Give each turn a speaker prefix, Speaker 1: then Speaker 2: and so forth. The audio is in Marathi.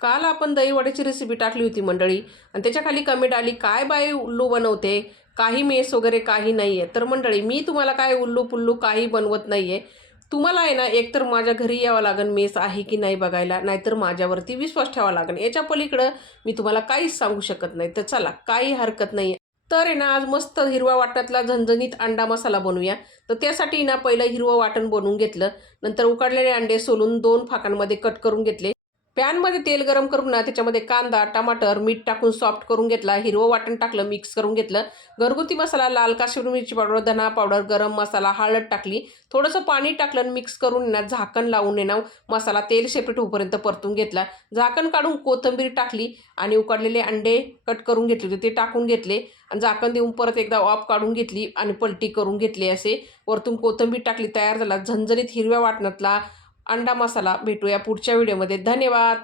Speaker 1: काल आपण दहीवड्याची रेसिपी टाकली होती मंडळी. आणि त्याच्याखाली कमेंट आली काय बाय उल्लू बनवते? काही मेस वगैरे काही नाही आहे तर मंडळी मी तुम्हाला काय उल्लू पुल्लू काही बनवत नाही आहे तुम्हाला आहे ना एकतर माझ्या घरी यावं लागेल मेस आहे की नाही बघायला नाहीतर माझ्यावरती विश्वास ठेवावा लागेल याच्या पलीकडं मी तुम्हाला काहीच सांगू शकत नाही. तर चला काही हरकत नाही तर आहे ना आज मस्त हिरवा वाटणातला झणझणीत अंडा मसाला बनवूया. तर त्यासाठी ना पहिलं हिरवं वाटण बनवून घेतलं. नंतर उकडलेले अंडे सोलून दोन फाकांमध्ये कट करून घेतले. पॅनमध्ये तेल गरम करून ना त्याच्यामध्ये कांदा टमाटर मीठ टाकून सॉफ्ट करून घेतला हिरवं वाटण टाकलं मिक्स करून घेतलं. घरगुती मसाला लाल काश्मीरी मिरची पावडर धना पावडर गरम मसाला हळद टाकली. थोडंसं पाणी टाकलं आणि मिक्स करून ना झाकण लावून आहे मसाला तेल सेपरेट होऊपर्यंत परतून घेतला. झाकण काढून कोथिंबीर टाकली आणि उकडलेले अंडे कट करून घेतले होते ते टाकून घेतले. आणि झाकण देऊन परत एकदा ऑफ काढून घेतली आणि पलटी करून घेतली असे. वरतून कोथिंबीर टाकली तयार झाला. झणझणीत हिरव्या वाटणातला अंडा मसाला भेटूया पुढच्या व्हिडिओमध्ये. धन्यवाद!